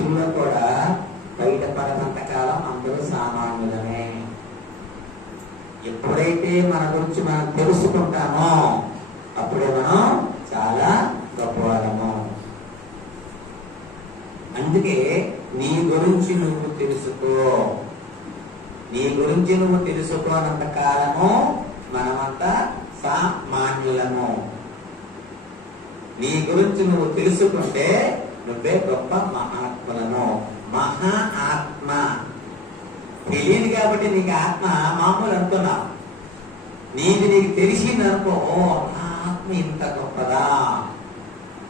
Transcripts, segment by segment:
మనుషుల్లో కూడా బయటపడనంత కాలం అందరూ సామాన్యులమే. ఎప్పుడైతే మన గురించి మనం తెలుసుకుంటామో అప్పుడే మనం చాలా గొప్పవాళ్ళము. అందుకే నీ గురించి నువ్వు తెలుసుకో. నీ గురించి నువ్వు తెలుసుకోనంత కాలము మనమంతా సామాన్యులము. నీ గురించి నువ్వు తెలుసుకుంటే నువ్వే గొప్ప మహాత్ములను. మహా ఆత్మ తెలియదు కాబట్టి నీకు ఆత్మ మామూలు అనుకున్నావు. నీకు తెలిసింది అనుకో, ఆ ఆత్మ ఇంత గొప్పదా,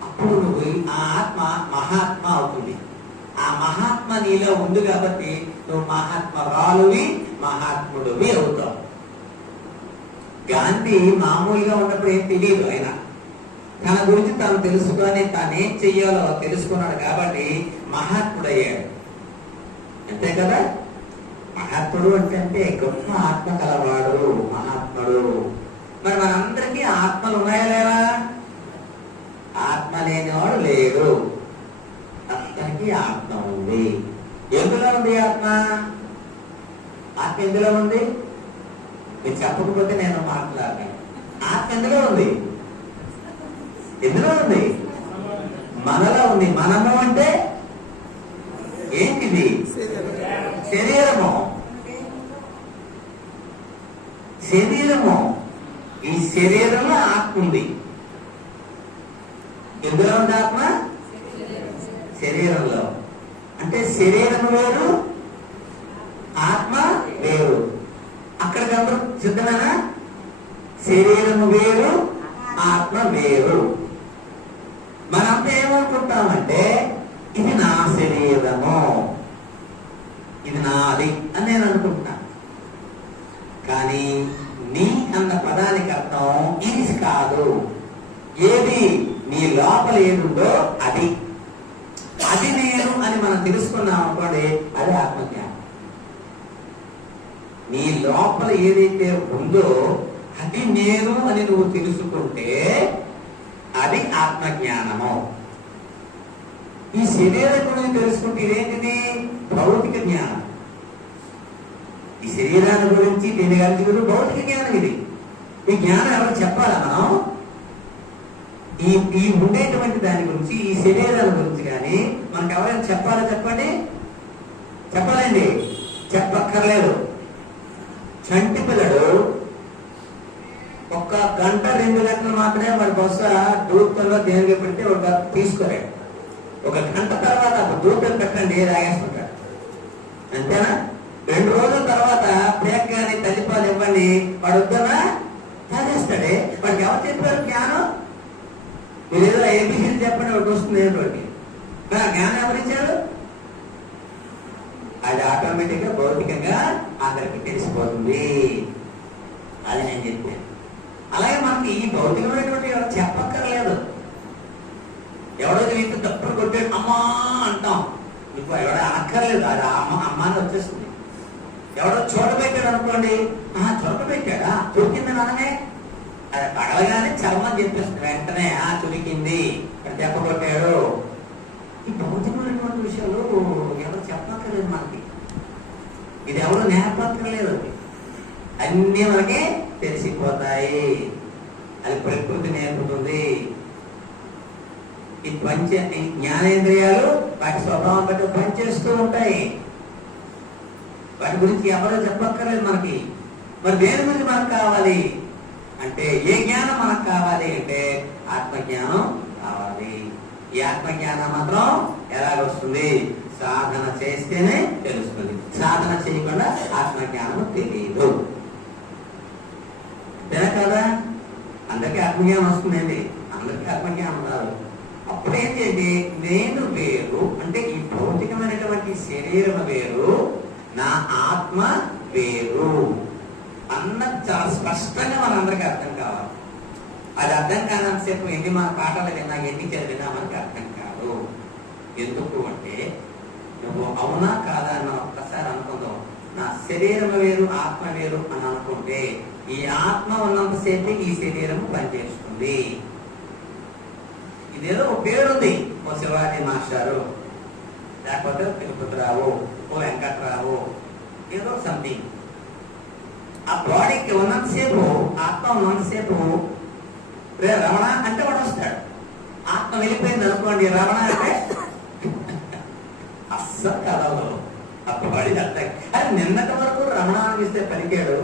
అప్పుడు నువ్వు ఆ ఆత్మ మహాత్మ అవుతుంది. ఆ మహాత్మ నీలో ఉంది కాబట్టి నువ్వు మహాత్మరాలువి, మహాత్ముడివి అవుతావు. గాంధీ మామూలుగా ఉన్నప్పుడు ఏం తెలియదు. ఆయన తన గురించి తాను తెలుసుకొని తానేం చెయ్యాలో తెలుసుకున్నాడు కాబట్టి మహాత్ముడయ్యాడు. అంతే కదా. మహాత్ముడు అంటే గొప్ప ఆత్మ కలవాడు మహాత్ముడు. మరి మనందరికీ ఆత్మలు ఉన్నాయా లేవా? ఆత్మ లేనివాడు లేడు. అందరికీ ఆత్మ ఉంది. ఎందులో ఉంది ఆత్మ? ఆత్మ ఎందులో ఉంది? మీరు చెప్పకపోతే నేను మాట్లాడలేను. ఆత్మ ఎందులో ఉంది? ఎందులో ఉంది? మనలో ఉంది. మనము అంటే ఏంటిది? శరీరము. శరీరము. ఈ శరీరంలో ఆత్మ ఉంది. ఎందులో ఉంది ఆత్మ? శరీరంలో. అంటే శరీరము వేరు, ఆత్మ వేరు. అక్కడికి అందరూ సిద్ధమేనా? శరీరము వేరు, ఆత్మ వేరు. మనంతా ఏమనుకుంటామంటే ఇది నా శరీరము, ఇది నాది అని నేను అనుకుంటున్నాను. కానీ నీ అన్న పదానికి అర్థం ఇది కాదు. ఏది నీ లోపల ఏదుందో అది అది నేను అని మనం తెలుసుకున్నాం అనుకోండి, అది ఆత్మజ్ఞానం. నీ లోపల ఏదైతే ఉందో అది నేను అని నువ్వు తెలుసుకుంటే అది ఆత్మజ్ఞానము. ఈ శరీరం గురించి తెలుసుకుంటే ఇదేంటిది? భౌతిక జ్ఞానం. ఈ శరీరాన్ని గురించి దీని గురించి భౌతిక జ్ఞానం. ఇది ఈ జ్ఞానం ఎవరు చెప్పాలా? మనం ఈ ఉండేటువంటి దాని గురించి, ఈ శరీరాల గురించి కానీ మనకు ఎవరైనా చెప్పాలా? చెప్పండి. చెప్పాలండి? చెప్పక్కర్లేదు. చంటి పిల్లడు 1 గంట 2 గంటలు మాత్రమే వాడు బహుశా దూతంలో దేనికి పెడితే ఒక తీసుకోలేడు. 1 గంట తర్వాత దూతం పెట్టండి తాగేసుకుంటాడు. అంతేనా? 2 రోజుల తర్వాత బ్రేక్ కానీ తల్లిపాలు ఇవ్వండి, వాడు వద్దనా తాగేస్తాడే. వాడికి ఎవరు చెప్పారు జ్ఞానం? మీరు ఏదో ఏబిసిడి చెప్పండి, ఒకటి వస్తుంది ఏంటోటి. మరి ఆ జ్ఞానం ఎవరిచ్చారు? అది ఆటోమేటిక్ గా భౌతికంగా అందరికి తెలిసిపోతుంది. అది నేను చెప్పాను. అలాగే మనకి ఈ భౌతికమైనటువంటి ఎవరు చెప్పక్కర్లేదు. ఎవడో ఇంత తప్పుడు కొట్టాడు అమ్మా అంటాం. ఇప్పుడు ఎవడో అనక్కర్లేదు, అది అమ్మ అని వచ్చేస్తుంది. ఎవడో చోట పెట్టాడు అనుకోండి, చోట పెట్టాడా, దొరికిందని అననే. అది పడవగానే చర్మం చెప్పేస్తుంది వెంటనే, చురికింది, దెబ్బ కొట్టాడు. ఈ భౌతికమైనటువంటి విషయాలు ఎవరు చెప్పక్కర్లేదు మనకి. ఇది ఎవరు నేర్పక్కర్లేదు. అన్నీ మనకి తెలిసిపోతాయి. అది ప్రకృతి నేర్పుతుంది. ఈ జ్ఞానేంద్రియాలు వాటి స్వభావం బట్టి పనిచేస్తూ ఉంటాయి. వాటి గురించి ఎవరో చెప్పక్కర్లేదు మనకి. మరి దేని గురించి మనకు కావాలి అంటే, ఏ జ్ఞానం మనకు కావాలి అంటే ఆత్మజ్ఞానం కావాలి. ఈ ఆత్మజ్ఞానం మాత్రం ఎలాగొస్తుంది? సాధన చేస్తేనే తెలుస్తుంది. సాధన చేయకుండా ఆత్మజ్ఞానం తెలియదు. అంతేనా కదా? అందరికీ ఆత్మజ్ఞానం వస్తుందండి, అందరికీ ఆత్మజ్ఞానం రాదు. అప్పుడు ఏంటంటే నేను వేరు అంటే ఈ భౌతికమైనటువంటి శరీరం వేరు, నా ఆత్మ వేరు అన్నది చాలా స్పష్టంగా మనందరికీ అర్థం కావాలి. అది అర్థం కానంతసేపు ఎన్ని మన పాఠాలు విన్నా, ఎన్ని చదివినా మనకి అర్థం కాదు. ఎందుకు అంటే నువ్వు అవునా కాదా అన్న ఒక్కసారి అనుకుందాం. నా శరీరం వేరు, ఆత్మ వేరు అని అనుకుంటే ఈ ఆత్మ ఉన్నంతసేపు ఈ శరీరం పనిచేస్తుంది. ఇదేదో ఒక పేరుంది, ఓ శివాజీ మాస్టారు లేకపోతే తిరుపతిరావు, ఓ వెంకట్రావు, ఏదో సంథింగ్. ఆ బాడీకి ఉన్నంతసేపు, ఆత్మ ఉన్నంతసేపు రమణ అంటే వాడు వస్తాడు. ఆత్మ వెళ్ళిపోయింది అనుకోండి, రమణ అంటే అస్సలు కదలదు. ఆ బాడీ అంతా అది నిన్నటి వరకు రమణ అనిపిస్తే పలికాడు,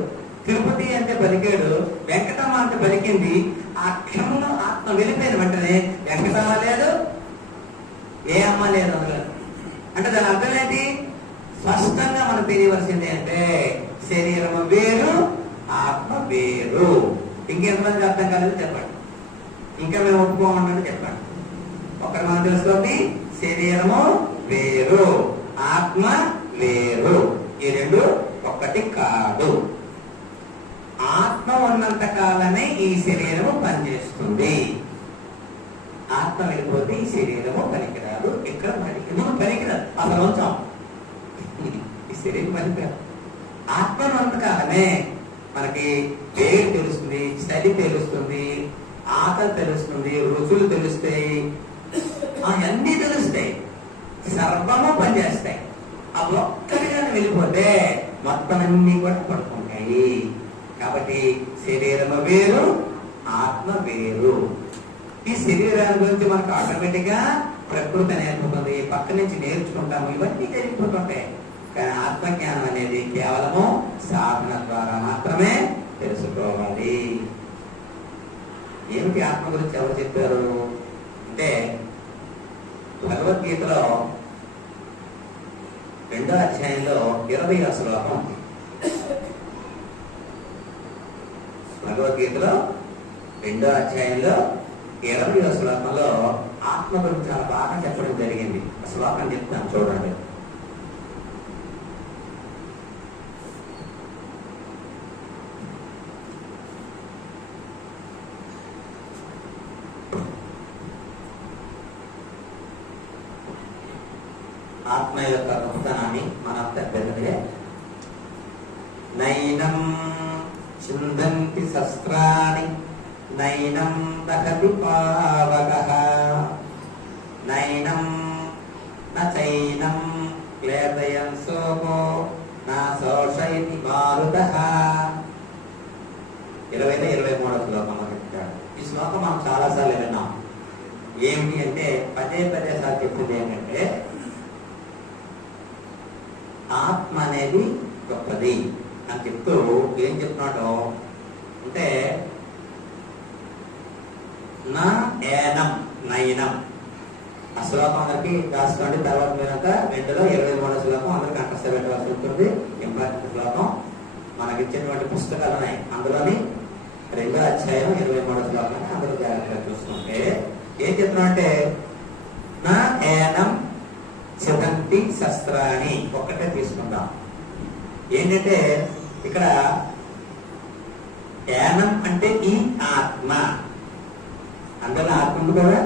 తిరుపతి అంటే పలికాడు, వెంకటమ్మ అంటే పలికింది. ఆ క్షణంలో ఆత్మ వెళ్ళిపోయిన వెంటనే వెంకటమ్మ లేదు, ఏ అమ్మ లేదు అందులో. అంటే దాని అర్థం ఏంటి? స్పష్టంగా మనకు తెలియవలసింది అంటే శరీరము వేరు, ఆత్మ వేరు. ఇంకెంతమంది అర్థం కాలేదు చెప్పండి. ఇంకా మేము ఒప్పుకోమన్నట్టు చెప్పండి. ఒకటి మనం తెలుసుకోండి, శరీరము వేరు, ఆత్మ వేరు. ఈ రెండు ఒక్కటి కాదు. ఆత్మ ఉన్నంత కాలమే ఈ శరీరము పనిచేస్తుంది. ఆత్మ వెళ్ళిపోతే ఈ శరీరము పనికిరాదు. ఇక్కడ పనికిరాదు, అసలు ఉంచాం. ఈ శరీరం పనికిరాదు. ఆత్మ ఉన్నంత కాలమే మనకి పేరు తెలుస్తుంది, చలి తెలుస్తుంది, ఆకలి తెలుస్తుంది, రుచులు తెలుస్తాయి, అన్నీ తెలుస్తాయి, సర్వము పనిచేస్తాయి. ఆ ఒక్కడిగా వెళ్ళిపోతే మొత్తం అన్ని కూడా పడుకుంటాయి. కాబట్టి శరీరము వేరు, ఆత్మ వేరు. ఈ శరీరాన్ని గురించి మనకు ఆటోమేటిక్ గా ప్రకృతి నేర్పుతుంది, పక్క నుంచి నేర్చుకుంటాము, ఇవన్నీ జరిగిపోతుంటాయి. కానీ ఆత్మజ్ఞానం అనేది కేవలము సాధన ద్వారా మాత్రమే తెలుసుకోవాలి. ఏమిటి ఆత్మ గురించి ఎవరు చెప్పారు అంటే, భగవద్గీతలో 2వ అధ్యాయంలో 20వ శ్లోకం. భగవద్గీతలో 2వ అధ్యాయంలో 20వ శ్లోకంలో ఆత్మ గురించి చాలా బాగా చెప్పడం జరిగింది. ఆ శ్లోకం చెప్తాను చూడండి. ఆత్మ యొక్క గొప్పతనాన్ని మనంతా పెద్దదే. నైనం చిందంతి శస్త్రాణి నైనం దహతి పావకః నైనం నైనం క్లేదయన్ సోమో నా శోషయతి మారుతః. 20-23 శ్లోకంలో చెప్తాడు. ఈ శ్లోకం మనం చాలాసార్లు విన్నాం. ఏమిటి అంటే పదే సార్లు చెప్తుంది ఏంటంటే, ఆత్మ అనేది గొప్పది అని చెప్తూ ఏం చెప్తున్నాడో అంటే, నా ఏనం నయనం. ఆ శ్లోకం అందరికి రాసుకోండి. తర్వాత మీరంతా 2-23 శ్లోకం అందరికి కంఠస్థ పెట్టవలసి ఉంటుంది. ఇంపార్టెంట్ శ్లోకం. మనకి ఇచ్చినటువంటి పుస్తకాలు ఉన్నాయి, అందులోని 2వ అధ్యాయం 23 శ్లోకం అందరూ జాగ్రత్తగా చూసుకుంటే ఏం చెప్తున్నా అంటే, నా ఏనం చిదంతి శస్త్రాన్ని ఒక్కటే తీసుకుందాం. ఏంటంటే ఇక్కడ ఏనం అంటే ఈ ఆత్మ, అందులో ఆత్మ ఉంది కదా.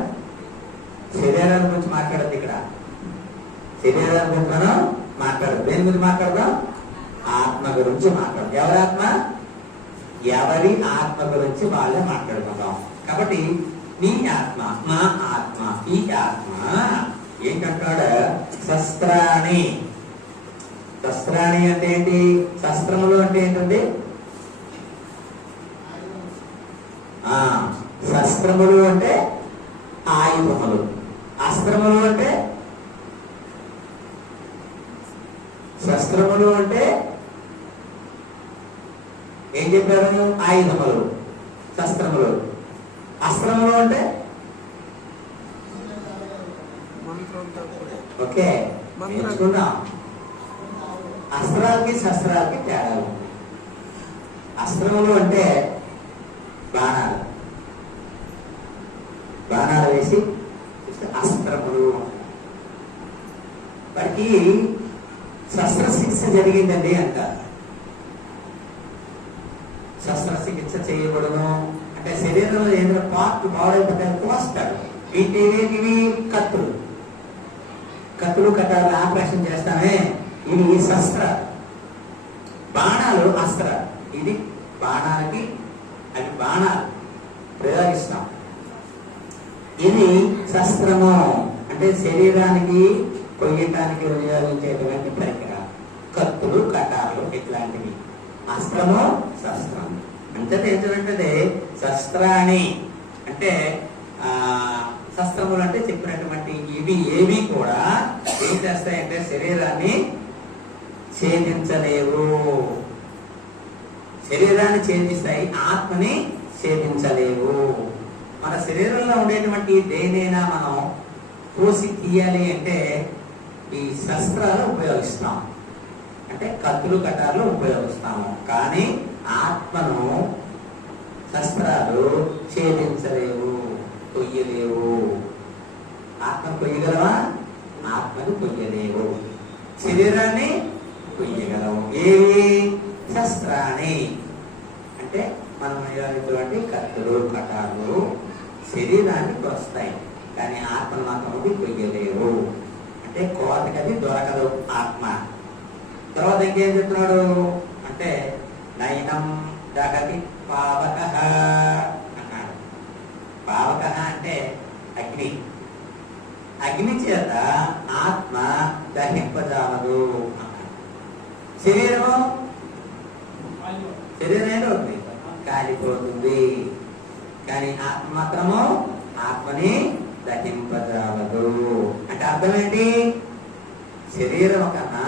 శరీరాల గురించి మాట్లాడద్దు ఇక్కడ. శరీరాల గురించి మనం మాట్లాడదు. దేని గురించి మాట్లాడదాం? ఆత్మ గురించి మాట్లాడదు. ఎవరి ఆత్మ? ఎవరి ఆత్మ గురించి వాళ్ళే మాట్లాడుకుందాం. కాబట్టి నీ ఆత్మ, నా ఆత్మ, ఈ ఆత్మ ఏంటంటాడు? శస్త్రాణి. శస్త్రాణి అంటే ఏంటి? శస్త్రములు అంటే ఏంటండి? శస్త్రములు అంటే ఆయుధములు. అస్త్రములు అంటే శస్త్రములు అంటే ఏం చెప్పారు? ఆయుధములు. శస్త్రములు. అస్త్రములు అంటే ఓకే నేర్చుకుందాం. అస్త్రాలకి శస్త్రాలకి తేడా ఉంది. అస్త్రములు అంటే బాణాలు, బాణాలు వేసి అస్త్రములు. వాటికి శస్త్రచికిత్స జరిగిందండి అంటారు. శస్త్రచికిత్స చేయబడును అంటే శరీరంలో ఏదైనా పార్ట్ బాడైపోతే కోస్తాడు. వీటివి కత్తులు, కత్తులు కట్టాలి, ఆపరేషన్ చేస్తామే. ఇది శస్త్ర. బాణాలు అస్త్ర. ఇది బాణాలకి అవి బాణాలు ప్రయోగిస్తాం. ఇది శస్త్రము అంటే శరీరానికి కొయ్యటానికి ఉపయోగించేటువంటి పరికరాలు, కత్తులు, కటార్లు ఇట్లాంటివి. అస్త్రము, శస్త్రం. అంతే ఏంటంటే శస్త్రాన్ని అంటే శస్త్రములు అంటే చెప్పినటువంటి ఇవి ఏవి కూడా ఏం చేస్తాయంటే శరీరాన్ని ఛేదించలేవు. శరీరాన్ని ఛేదిస్తాయి, ఆత్మని ఛేదించలేవు. మన శరీరంలో ఉండేటువంటి దేనైనా మనం కోసి తీయాలి అంటే ఈ శస్త్రాలు ఉపయోగిస్తాం, అంటే కత్తులు, కటార్లు ఉపయోగిస్తాము. కానీ ఆత్మను శస్త్రాలు ఛేదించలేవు, కొయ్యలేవు. ఆత్మ కొయ్యగలవా? ఆత్మను కొయ్యలేవు. శరీరాన్ని కొయ్యగలవు. ఏవి? శస్త్రాన్ని అంటే మనం ఇటువంటి కత్తులు, కటార్లు శరీరాన్ని కొస్తాయి, కానీ ఆత్మను మాత్రం కొయ్యలేవు. అంటే కోతకది దొరకదు ఆత్మ. తర్వాత ఇంకేం చెప్తున్నాడు అంటే నయనం దహతి పావక అన్నాడు. పావక అంటే అగ్ని. అగ్ని చేత ఆత్మ దహింపజాలదు అన్నాడు. శరీరం ఉంది, కాలిపోతుంది, కానీ ఆత్మ మాత్రము ఆత్మని దహింపజాలదు. అంటే అర్థం ఏంటి? శరీరం కన్నా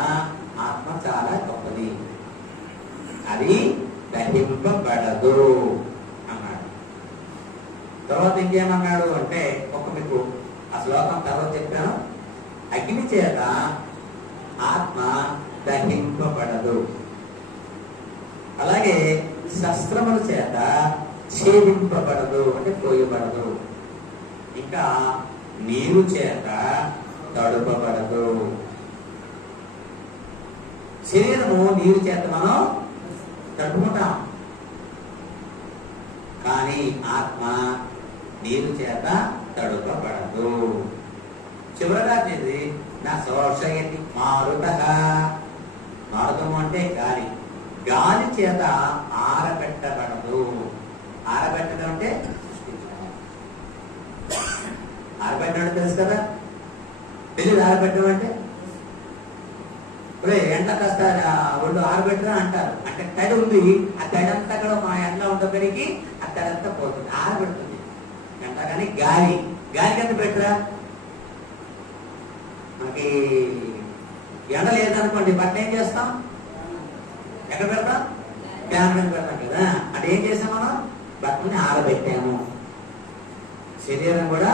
ఆత్మ చాలా గొప్పది, అది దహింపబడదు అన్నాడు. తర్వాత ఇంకేమన్నాడు అంటే మీకు ఆ శ్లోకం తర్వాత చెప్పాను. అగ్ని చేత ఆత్మ దహింపబడదు, అలాగే శస్త్రముల చేత ఛేదింపబడదు అంటే కోయబడదు, ఇంకా నీరు చేత తడుపబడదు. శరీరము నీరు చేత మనం తడుపుకుంటాం, కానీ ఆత్మ నీరు చేత తడుపబడదు. చివరగా చేసి నా శోషయతి మారుత. మారుతము అంటే గాలి. గాలి చేత ఆరబెట్టబడదు. ఆరబెట్టడం అంటే ఆరబెట్టడం తెలుసు కదా, తెలియదు ఆరబెట్టడం అంటే? ఇప్పుడు ఎండ కాస్త ఒళ్ళు ఆరబెట్టరా అంటారు. అంటే తడి ఉంది, ఆ తడి అంతా కూడా మా ఎండలో ఉండబడికి ఆ తడి అంతా పోతుంది, ఆరబెడుతుంది ఎండ. కానీ గాలి, గాలికి ఎంత పెట్టరా? మనకి ఎండ లేదనుకోండి, బట్ట ఏం చేస్తాం? ఎక్కడ పెడతాం? ఫ్యాన్ మీద పెడతాం కదా. అంటే ఏం చేసాం మనం? బట్టని ఆరబెట్టాము. శరీరం కూడా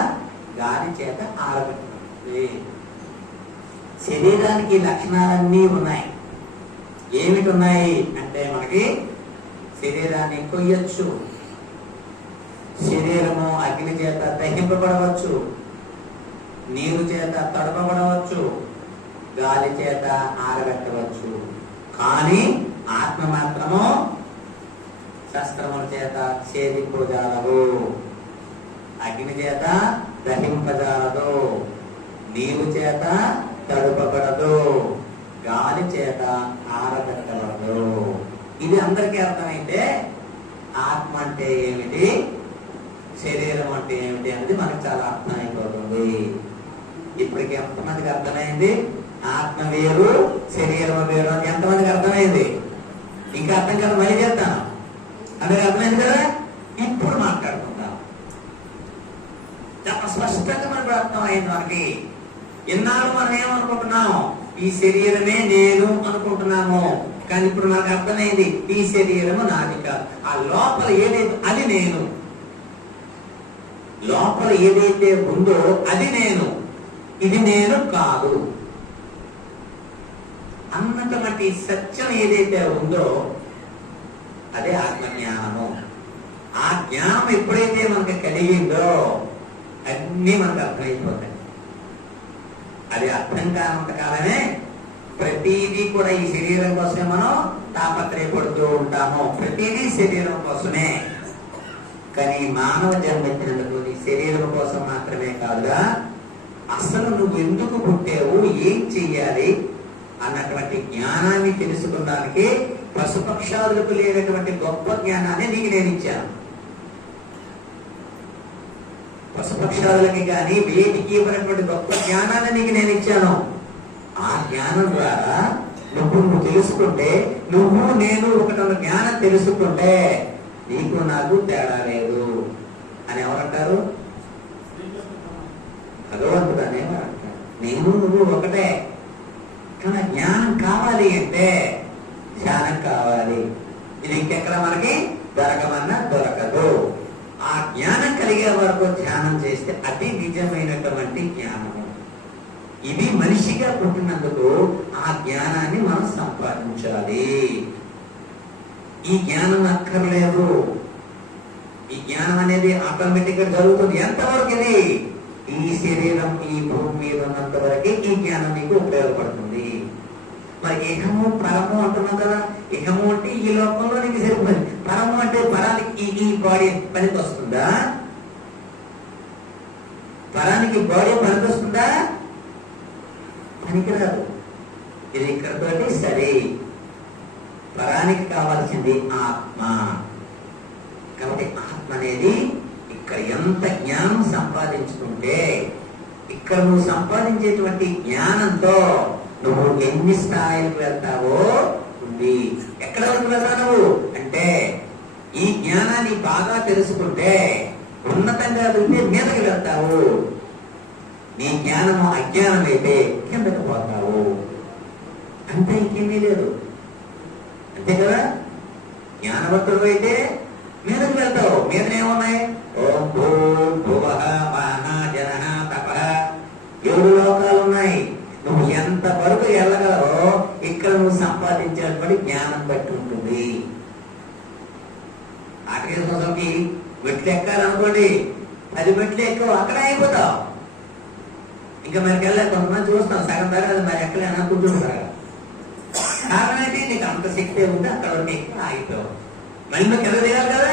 గాలి చేత ఆరబెట్టుకుంటుంది. శరీరానికి లక్షణాలన్నీ ఉన్నాయి. ఏమిటి ఉన్నాయి అంటే మనకి శరీరాన్ని కొయ్యొచ్చు, శరీరము అగ్ని చేత దహింపబడవచ్చు, నీరు చేత తడపబడవచ్చు, గాలి చేత ఆరబెట్టవచ్చు. కానీ ఆత్మ మాత్రము శస్త్రముల చేత ఛేదింపజాలదు, అగ్ని చేత దహింపజాలదు, నీరు చేత తడుపబడదు, గాలి చేత ఆరబెట్టబడదు. ఇది అందరికీ అర్థమైతే ఆత్మ అంటే ఏమిటి, శరీరం అంటే ఏమిటి అనేది మనకు చాలా అర్థమైపోతుంది. ఇప్పటికి ఎంతమందికి అర్థమైంది? ఆత్మ వేరు, శరీరం వేరు అని ఎంతమందికి అర్థమైంది? ఇంకా అర్థం కదా, మళ్ళీ చెప్తాను. అందరికి అర్థమైంది కదా? ఇప్పుడు మాట్లాడుకుందాం. చాలా స్పష్టంగా మనకు అర్థమైంది. మనకి ఎన్నాళ్ళు మనం ఏమనుకుంటున్నాం? ఈ శరీరమే నేను అనుకుంటున్నాము. కానీ ఇప్పుడు మనకు అర్థమైంది, ఈ శరీరము నాది కాదు. ఆ లోపల ఏదైతే అది నేను, లోపల ఏదైతే ఉందో అది నేను, ఇది నేను కాదు అన్నటువంటి సత్యం ఏదైతే ఉందో అదే ఆత్మజ్ఞానము. ఆ జ్ఞానం ఎప్పుడైతే మనకు కలిగిందో అన్నీ మనకు అర్థమైపోతాయి. అది అర్థం కానంత కాలమే ప్రతిదీ కూడా ఈ శరీరం కోసమే మనం తాపత్రయపడుతూ ఉంటాము. ప్రతిదీ శరీరం కోసమే. కానీ మానవ జన్మెత్తినందుకు నీ శరీరం కోసం మాత్రమే కాదుగా, అసలు నువ్వు ఎందుకు పుట్టావు, ఏం చెయ్యాలి అన్నటువంటి జ్ఞానాన్ని తెలుసుకోవడానికి పశుపక్షాదులకు లేనటువంటి గొప్ప జ్ఞానాన్ని నీకు నేను ఇచ్చాను. పశుపక్షాదులకి కానీ వేదికి ఇవ్వనటువంటి గొప్ప జ్ఞానాన్ని నీకు నేను ఇచ్చాను. ఆ జ్ఞానం ద్వారా నువ్వు తెలుసుకుంటే, నువ్వు నేను ఒకటన్న జ్ఞానం తెలుసుకుంటే నీకు నాకు తేడా లేదు అని ఎవరంటారు? భగవంతుడు అనేవారంటారు. నేను నువ్వు ఒకటే. కానీ జ్ఞానం కావాలి అంటే ధ్యానం కావాలి. ఇది ఇంకెక్కడ మనకి దొరకమన్నా దొరకదు. ఆ జ్ఞానం కలిగే వరకు ధ్యానం చేస్తే అది నిజమైనటువంటి జ్ఞానము. ఇది మనిషిగా పుట్టినందుకు ఆ జ్ఞానాన్ని మనం సంపాదించాలి. ఈ జ్ఞానం అక్కర్లేదు. ఈ జ్ఞానం అనేది ఆటోమేటిక్ గా జరుగుతుంది. ఎంతవరకు? ఇది ఈ శరీరం ఈ భూమి మీద ఉన్నంత వరకే ఈ జ్ఞానం మీకు ఉపయోగపడుతుంది. మరి ఇహము పరము అంటున్నాం కదా. ఇహము అంటే ఈ లోకంలో నీకు సరిపోయింది. పరము అంటే పరానికి ఈ బాడీ పనికి వస్తుందా? పరానికి బాడీ పనికి వస్తుందా? పనికిరాదు. ఇది ఇక్కడతోటి సరే. పరానికి కావాల్సింది ఆత్మ. కాబట్టి ఆత్మ అనేది ఇక్కడ ఎంత జ్ఞానం సంపాదించుకుంటే, ఇక్కడ నువ్వు సంపాదించేటువంటి జ్ఞానంతో నువ్వు ఎన్ని స్థాయిలకు వెళ్తావో ఉంది. ఎక్కడ వరకు వెళ్తావు నువ్వు అంటే, ఈ జ్ఞానాన్ని బాగా తెలుసుకుంటే ఉన్నతంగా వెళ్తే మీదకి వెళ్తావు. నీ జ్ఞానము అజ్ఞానం అయితే కిందకి పోతావు. అంతే, ఇంకేమీ లేదు. అంతే కదా. జ్ఞానవంతుడు అయితే మీదకి వెళ్తావు. మీదనేమున్నాయి? ఓం భూర్భువః వః జనః తపః. 7 లోకాలు ఉన్నాయి. నువ్వు ఎంత వరకు వెళ్ళగలవో ఇక్కడ నువ్వు సంపాదించేటువంటి జ్ఞానం బట్టి ఉంటుంది. ఆఖరి సంవత్సరంకి మెట్లు ఎక్కాలనుకోండి, 10 మెట్లు ఎక్కువ అక్కడ అయిపోతావు. ఇంకా మనకి వెళ్ళాలి. కొంతమంది చూస్తాం సగం దాకా అది మరి ఎక్కలేనా కూర్చుంటారు. కారణం ఏంటి? నీకు అంత శక్తి ఉంటే అక్కడ ఎక్కువ ఆగిపోయావు. మళ్ళీ నువ్వు కింద దిగాలి కదా.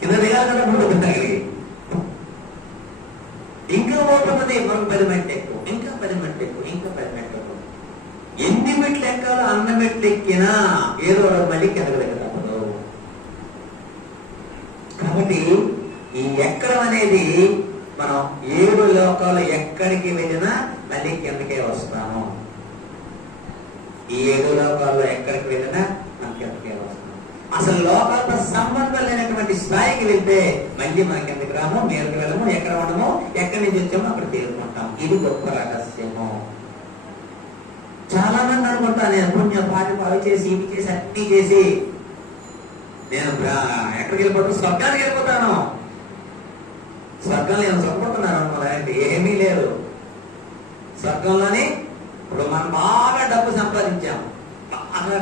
కింద దిగాలి కదా. ముందు దిగాలి. ఇంకా ఓపుతుంది. మరొక 10 మెట్లు ఎక్కువ, ఇంకా 10 మెట్లు ఎక్కువ, ఇంకా 10 మెట్లు ఎక్కువ. ఎన్ని మెట్లు ఎక్కాలో అన్న మెట్లు ఎక్కినా ఏదో మళ్ళీ కిందకి దిగదు. కాబట్టి ఈ ఎక్కడం అనేది మనం 7 లోకాలు ఎక్కడికి వెళ్ళినా మళ్ళీ కిందకే వస్తాము. ఈ 7 లోకాల్లో ఎక్కడికి వెళ్ళినా మనం కిందకే వస్తాము. అసలు లోకాలతో సంబంధం లేనటువంటి స్థాయికి వెళ్తే మళ్ళీ మన కిందకి రాము, మీదకి వెళ్ళము, ఎక్కడ ఉండము, ఎక్కడి నుంచి వచ్చామో అక్కడ తీరుకుంటాం. ఇది గొప్ప రహస్యము. చాలా మంది అనుకుంటా, నేను పుణ్య పాఠాలు చేసి ఇవి చేసి అన్ని చేసి నేను ఎక్కడికి వెళ్ళిపోతాను? స్వర్గానికి వెళ్ళిపోతాను. స్వర్గంలో నేను సుఖపడుతున్నాను అనుకోవాలంటే ఏమీ లేదు. స్వర్గంలోని ఇప్పుడు మనం బాగా డబ్బు సంపాదించాం, బాగా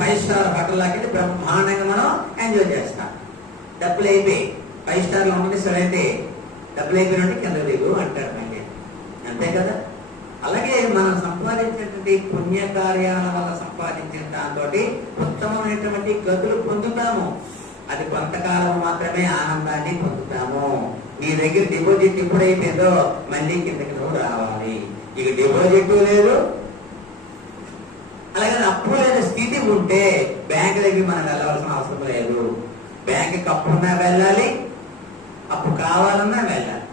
5 స్టార్ హోటల్ లాంటి బ్రహ్మాండంగా మనం ఎంజాయ్ చేస్తాం. డబ్బులు అయిపోయి 5 స్టార్లు ఉన్నది సరైతే డబ్బులు అయిపోయినట్టు కింద దిగు అంటారు మళ్ళీ. అంతే కదా. అలాగే మనం సంపాదించినటువంటి పుణ్యకార్యాల వల్ల సంపాదించిన దాంతో ఉత్తమమైనటువంటి గతులు పొందుతాము. అది కొంతకాలం మాత్రమే ఆనందాన్ని పొందుతాము. మీ దగ్గర డిపాజిట్ ఎప్పుడైపోయిందో మళ్ళీ కిందకి నువ్వు రావాలి. ఇక డిపాజిట్ లేదు, అలాగే అప్పు లేని స్థితి ఉంటే బ్యాంక్ దగ్గర మనం వెళ్ళవలసిన అవసరం లేదు. బ్యాంక్ అప్పున్నా వెళ్ళాలి, అప్పు కావాలన్నా వెళ్ళాలి.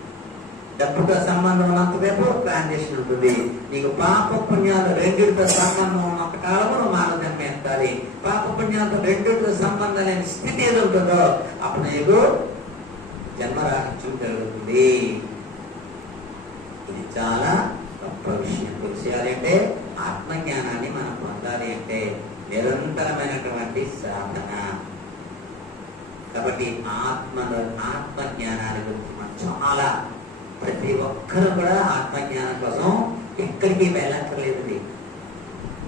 డబ్బుతో సంబంధం ఉన్నంతసేపు ట్రాన్సాక్షన్ ఉంటుంది. నీకు పాప పుణ్యాలు రెండింటితో సంబంధం ఉన్నంత కాలము నువ్వు మానవ జన్మ ఎత్తాలి. పాప పుణ్యాలతో రెండింటితో సంబంధం లేని స్థితి ఏది ఉంటుందో అప్పుడు నీకు జన్మరాహిత్యం జరుగుతుంది. ఇది చాలా గొప్ప విషయం. తెలిసేయాలంటే ఆత్మజ్ఞానాన్ని మనం పొందాలి అంటే నిరంతరమైనటువంటి సాధన. కాబట్టి ఆత్మజ్ఞానాన్ని గురించి మనం చాలా, ప్రతి ఒక్కరు కూడా ఆత్మజ్ఞానం కోసం ఎక్కడికి వెళ్ళక్కర్లేదు.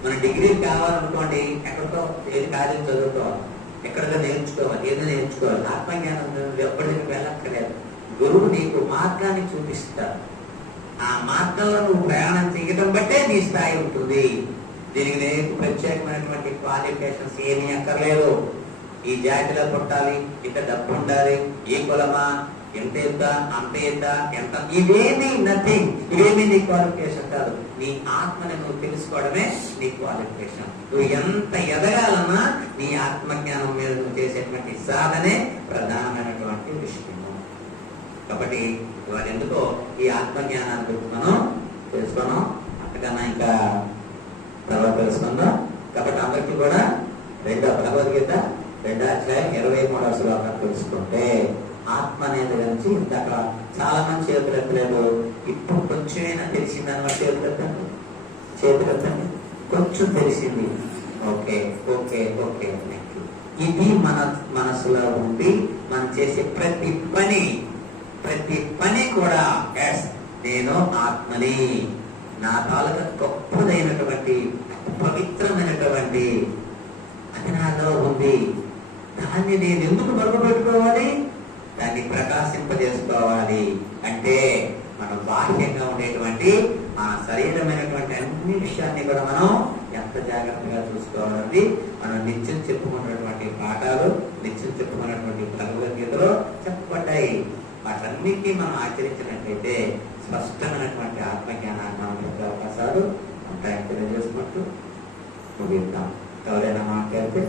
మన డిగ్రీలు కావాలనుకోండి, ఎక్కడితో ఏది కాదని చదువుకోవాలి, ఎక్కడితో నేర్చుకోవాలి, ఏదో నేర్చుకోవాలి. ఆత్మజ్ఞానం ఎప్పటికీ వెళ్ళక్కర్లేదు. గురువు నీకు మార్గాన్ని చూపిస్తారు. ఆ మార్గంలో నువ్వు ప్రయాణం చేయడం బట్టే నీ స్థాయి ఉంటుంది. దీనికి నీకు ప్రత్యేకమైనటువంటి క్వాలిఫికేషన్స్ ఏమీ అక్కర్లేదు. ఈ జాతిలో పుట్టాలి, ఇంత డబ్బు ఉండాలి, ఏ కులమా, ఎంత ఎద్దా, అంత ఎద్దా, ఎంత, ఇవేమీ నథింగ్. ఇవేమీ నీ క్వాలిఫికేషన్ కాదు. నీ ఆత్మని నువ్వు తెలుసుకోవడమే నీ క్వాలిఫికేషన్. నువ్వు ఎంత ఎదగాలన్నా నీ ఆత్మజ్ఞానం మీద నువ్వు చేసేటువంటి సాధనే ప్రధానమైనటువంటి విషయము. కాబట్టి ఇవాళ ఎందుకో ఈ ఆత్మజ్ఞానాన్ని గురించి మనం తెలుసుకున్నాం. అంతకన్నా ఇంకా తర్వాత తెలుసుకుందాం. కాబట్టి అందరికీ కూడా భగవద్గీత 2:23 శ్లోకం తెలుసుకుంటే ఆత్మ అనేది గురించి ఇందాక చాలా మంది చేతులు ఎత్తలేదు. ఇప్పుడు కొంచెమైనా తెలిసింది అన్నమాట. చేతులు ఎత్తండి. కొంచెం తెలిసింది. Okay okay okay. ఇది మన మనసులో ఉండి మనం చేసే ప్రతి పని కూడా నేను ఆత్మని, నా తాలూకా గొప్పదైనటువంటి పవిత్రమైనటువంటి అది నాలో ఉంది. దాన్ని నేను ఎందుకు బరువు దాన్ని ప్రకాశింపజేసుకోవాలి. అంటే మనం బాహ్యంగా ఉండేటువంటి మన శరీరమైనటువంటి అన్ని విషయాన్ని కూడా మనం ఎంత జాగ్రత్తగా చూసుకోవాలని మనం నిత్యం చెప్పుకున్నటువంటి పాఠాలు, నిత్యం చెప్పుకున్నటువంటి భగవద్గీతలో చెప్పబడ్డాయి. వాటన్నిటినీ మనం ఆచరించినట్లయితే స్పష్టమైనటువంటి ఆత్మజ్ఞానాన్ని మనం యొక్క అవకాశాలు ఉంటాయని తెలియజేసుకుంటూ ముగిద్దాం. ఎవరైనా మాట్లాడితే